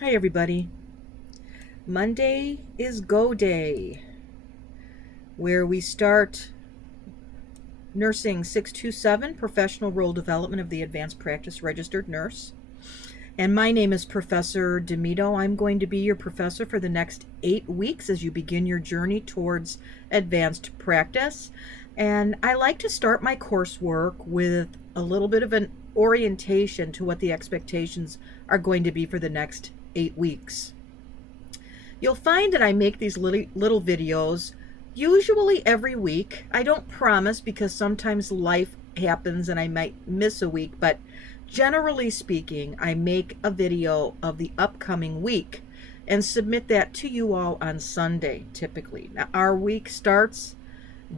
Hi, everybody. Monday is Go Day, where we start Nursing 627, Professional Role Development of the Advanced Practice Registered Nurse. And my name is Professor Demito. I'm going to be your professor for the next 8 weeks as you begin your journey towards advanced practice. And I like to start my coursework with a little bit of an orientation to what the expectations are going to be for the next 8 weeks. You'll find that I make these little videos usually every week. I don't promise because sometimes life happens and I might miss a week, but generally speaking, I make a video of the upcoming week and submit that to you all on Sunday typically. Now, our week starts,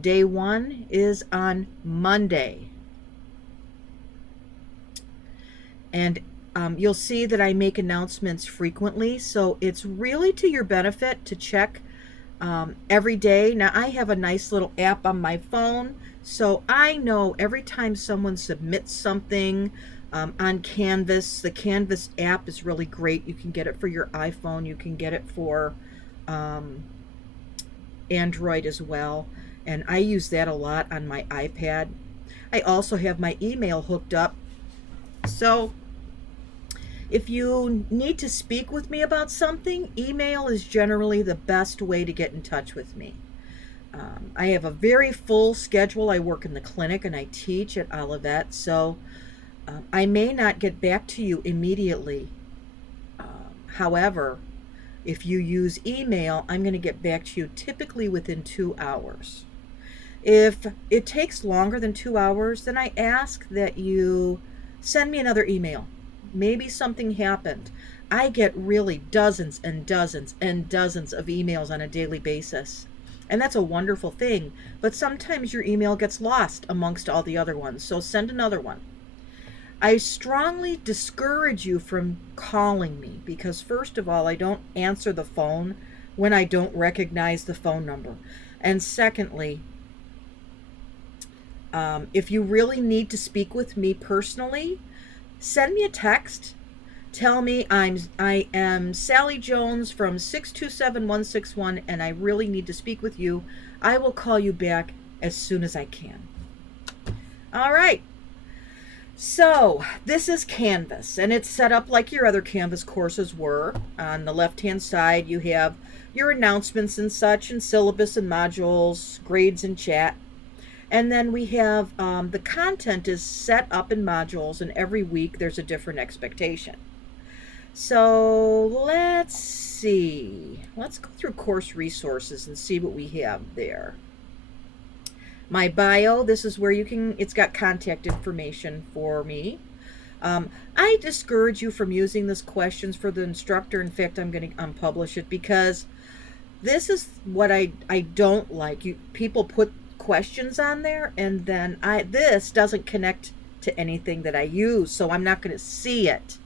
day one is on Monday. And you'll see that I make announcements frequently, so it's really to your benefit to check every day. Now, I have a nice little app on my phone, so I know every time someone submits something on Canvas. The Canvas app is really great. You can get it for your iPhone. You can get it for Android as well, and I use that a lot on my iPad. I also have my email hooked up, so if you need to speak with me about something, email is generally the best way to get in touch with me. I have a very full schedule. I work in the clinic and I teach at Olivet, so I may not get back to you immediately. However, if you use email, I'm going to get back to you typically within 2 hours. If it takes longer than 2 hours, then I ask that you send me another email. Maybe something happened. I get really dozens and dozens and dozens of emails on a daily basis. And that's a wonderful thing. But sometimes your email gets lost amongst all the other ones. So send another one. I strongly discourage you from calling me because, first of all, I don't answer the phone when I don't recognize the phone number. And secondly, if you really need to speak with me personally, send me a text. Tell me I am Sally Jones from 627161 and I really need to speak with you. I will call you back as soon as I can. All right. So this is Canvas, and it's set up like your other Canvas courses were. On the left-hand side, you have your announcements and such, and syllabus and modules, grades and chat. And then we have the content is set up in modules, and every week there's a different expectation. So let's see. Let's go through course resources and see what we have there. My bio, this is where it's got contact information for me. I discourage you from using this questions for the instructor. In fact, I'm going to unpublish it because this is what I don't like. People put questions on there and then this doesn't connect to anything that I use, so I'm not going to see it.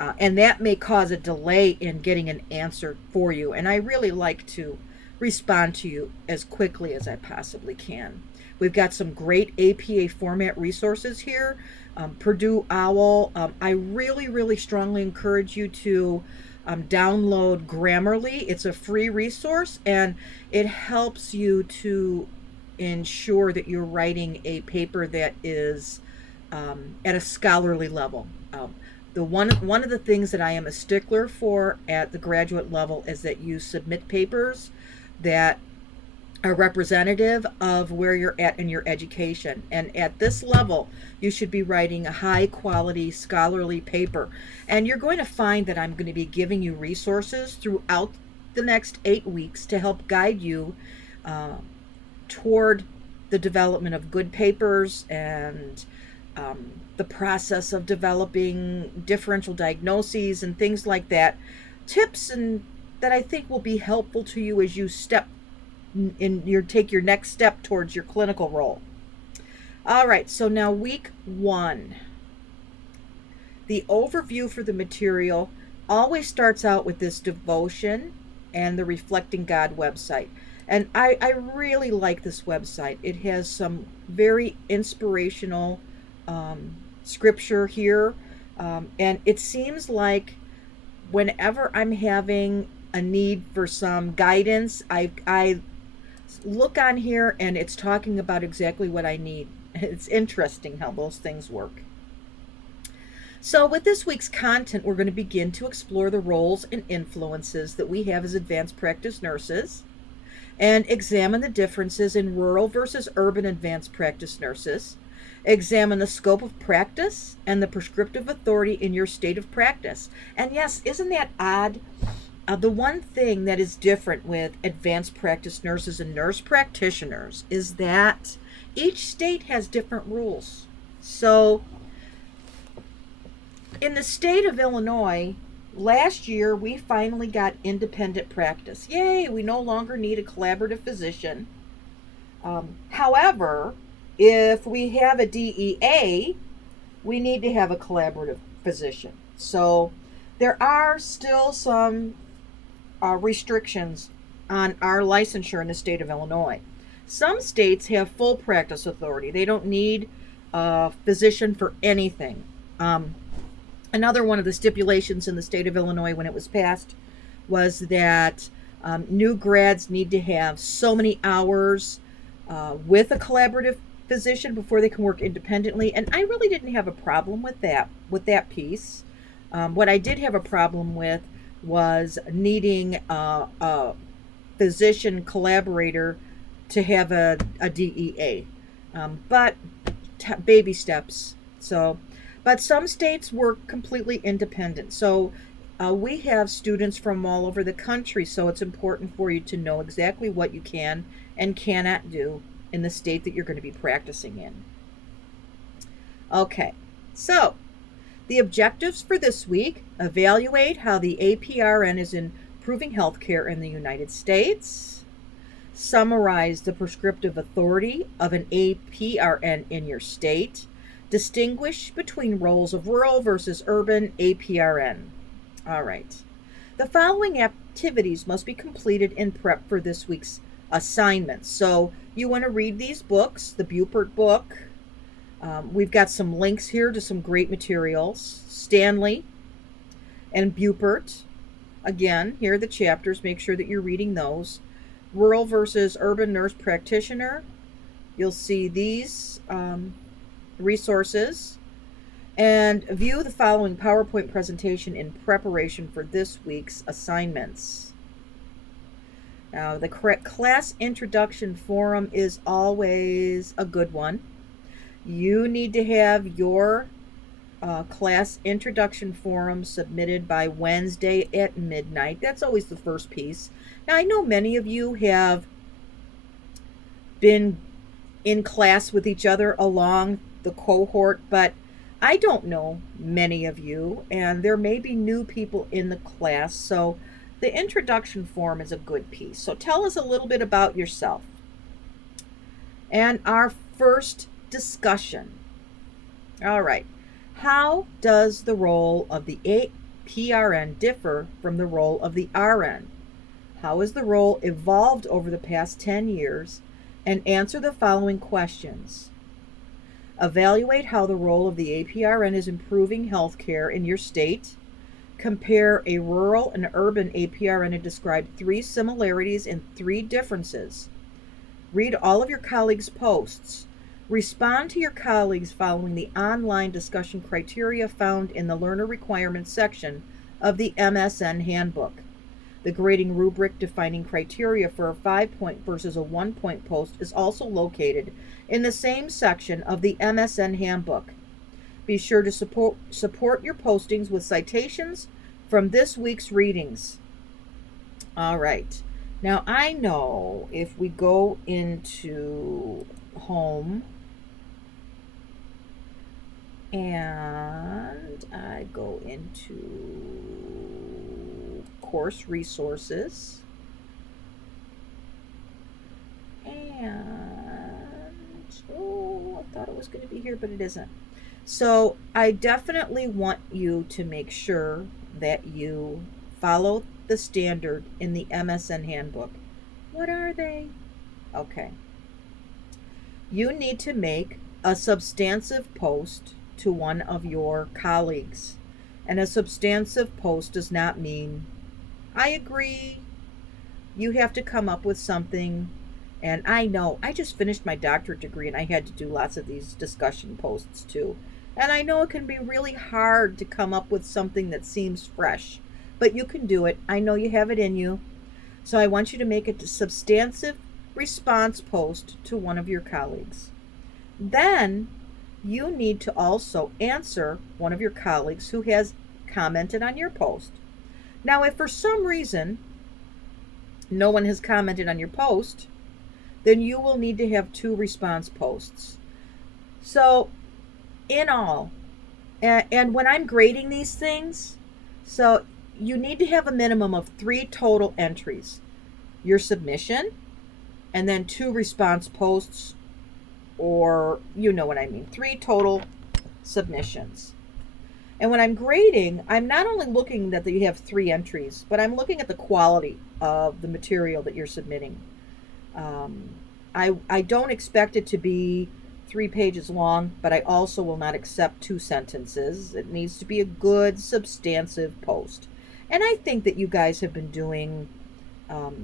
And that may cause a delay in getting an answer for you. And I really like to respond to you as quickly as I possibly can. We've got some great APA format resources here. Purdue OWL. I really, really strongly encourage you to download Grammarly. It's a free resource and it helps you to ensure that you're writing a paper that is at a scholarly level. One of the things that I am a stickler for at the graduate level is that you submit papers that are representative of where you're at in your education. And at this level, you should be writing a high quality scholarly paper. And you're going to find that I'm going to be giving you resources throughout the next 8 weeks to help guide you toward the development of good papers and the process of developing differential diagnoses and things like that. Tips and that I think will be helpful to you as you take your next step towards your clinical role. All right, so now week 1. The overview for the material always starts out with this devotion and the Reflecting God website. And I really like this website. It has some very inspirational scripture here. And it seems like whenever I'm having a need for some guidance, I look on here and it's talking about exactly what I need. It's interesting how those things work. So, with this week's content, we're going to begin to explore the roles and influences that we have as advanced practice nurses and examine the differences in rural versus urban advanced practice nurses. Examine the scope of practice and the prescriptive authority in your state of practice. And yes, isn't that odd? The one thing that is different with advanced practice nurses and nurse practitioners is that each state has different rules. So, in the state of Illinois, last year we finally got independent practice. Yay, we no longer need a collaborative physician. However, if we have a DEA, we need to have a collaborative physician. So there are still some restrictions on our licensure in the state of Illinois. Some states have full practice authority. They don't need a physician for anything. Another one of the stipulations in the state of Illinois when it was passed was that new grads need to have so many hours with a collaborative physician before they can work independently. And I really didn't have a problem with that piece. What I did have a problem with was needing a physician collaborator to have a DEA. But baby steps. But some states work completely independent. So we have students from all over the country, so it's important for you to know exactly what you can and cannot do in the state that you're going to be practicing in. Okay, so the objectives for this week: evaluate how the APRN is improving healthcare in the United States, summarize the prescriptive authority of an APRN in your state, distinguish between roles of rural versus urban APRN. All right. The following activities must be completed in prep for this week's assignments. So you want to read these books, the Bupert book. We've got some links here to some great materials. Stanley and Bupert. Again, here are the chapters. Make sure that you're reading those. Rural versus urban nurse practitioner. You'll see these resources. And view the following PowerPoint presentation in preparation for this week's assignments. Now, the class introduction forum is always a good one. You need to have your class introduction forum submitted by Wednesday at midnight. That's always the first piece. Now, I know many of you have been in class with each other along the cohort, but I don't know many of you, and there may be new people in the class, so the introduction form is a good piece. So tell us a little bit about yourself. And our first discussion. All right. How does the role of the APRN differ from the role of the RN? How has the role evolved over the past 10 years? And answer the following questions. Evaluate how the role of the APRN is improving healthcare in your state. Compare a rural and urban APRN and describe 3 similarities and 3 differences. Read all of your colleagues' posts. Respond to your colleagues following the online discussion criteria found in the Learner Requirements section of the MSN Handbook. The grading rubric defining criteria for a 5-point versus a 1-point post is also located in the same section of the MSN Handbook. Be sure to support your postings with citations from this week's readings. All right. Now, I know if we go into home and I go into course resources and I thought it was going to be here, but it isn't. So I definitely want you to make sure that you follow the standard in the MSN Handbook. What are they? Okay. You need to make a substantive post to one of your colleagues. And a substantive post does not mean, I agree, you have to come up with something. And I know, I just finished my doctorate degree and I had to do lots of these discussion posts too. And I know it can be really hard to come up with something that seems fresh, but you can do it. I know you have it in you. So I want you to make a substantive response post to one of your colleagues. Then you need to also answer one of your colleagues who has commented on your post. Now, if for some reason no one has commented on your post, then you will need to have 2 response posts. So, in all, and when I'm grading these things, so you need to have a minimum of 3 total entries: your submission, and then 2 response posts, or you know what I mean, 3 total submissions. And when I'm grading, I'm not only looking that you have 3 entries, but I'm looking at the quality of the material that you're submitting. I don't expect it to be 3 pages long, but I also will not accept 2 sentences. It needs to be a good, substantive post. And I think that you guys have been doing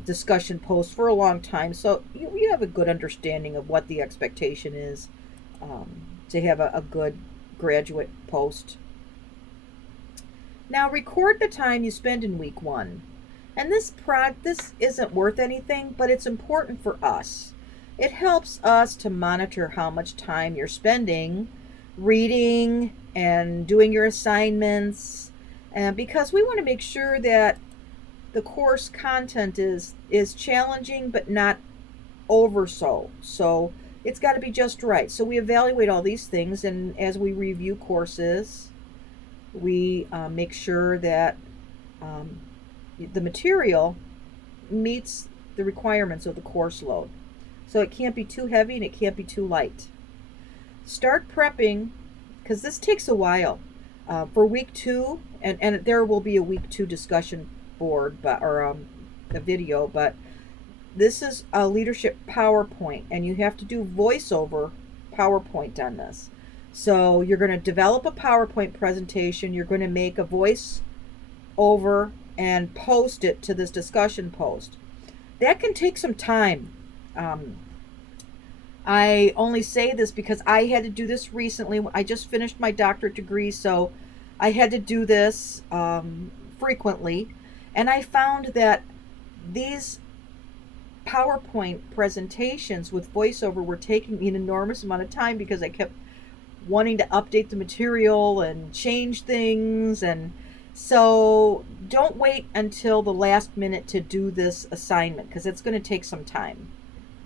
discussion posts for a long time, so you have a good understanding of what the expectation is to have a good graduate post. Now record the time you spend in week 1. And this isn't worth anything, but it's important for us. It helps us to monitor how much time you're spending reading and doing your assignments, and because we want to make sure that the course content is challenging but not over so it's got to be just right. So we evaluate all these things, and as we review courses, we make sure that the material meets the requirements of the course load. So it can't be too heavy and it can't be too light. Start prepping, because this takes a while. For week 2, and there will be a week 2 discussion board, or a video, but this is a leadership PowerPoint, and you have to do voiceover PowerPoint on this. So you're going to develop a PowerPoint presentation, you're going to make a voice over and post it to this discussion post. That can take some time. I only say this because I had to do this recently. I just finished my doctorate degree, so I had to do this frequently. And I found that these PowerPoint presentations with voiceover were taking me an enormous amount of time because I kept wanting to update the material and change things. And so don't wait until the last minute to do this assignment, because it's going to take some time.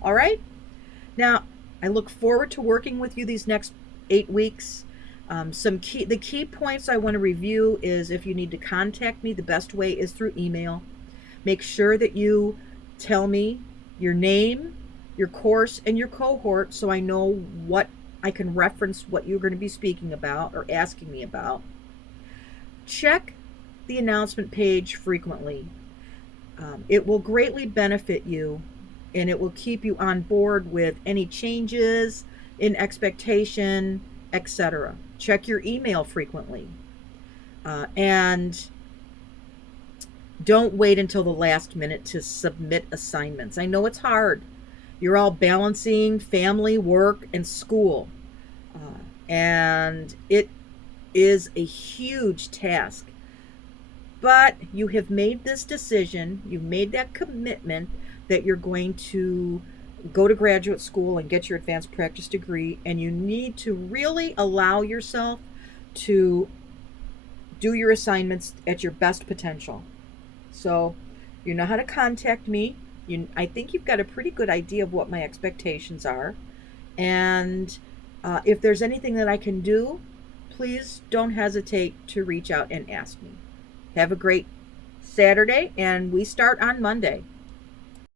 All right? Now, I look forward to working with you these next 8 weeks. The key points I want to review is, if you need to contact me, the best way is through email. Make sure that you tell me your name, your course, and your cohort, so I know what I can reference what you're going to be speaking about or asking me about. Check the announcement page frequently. It will greatly benefit you, and it will keep you on board with any changes in expectation, etc. Check your email frequently. And don't wait until the last minute to submit assignments. I know it's hard. You're all balancing family, work, and school. And it is a huge task. But you have made this decision, you've made that commitment that you're going to go to graduate school and get your advanced practice degree, and you need to really allow yourself to do your assignments at your best potential. So you know how to contact me. I think you've got a pretty good idea of what my expectations are. And if there's anything that I can do, please don't hesitate to reach out and ask me. Have a great Saturday, and we start on Monday.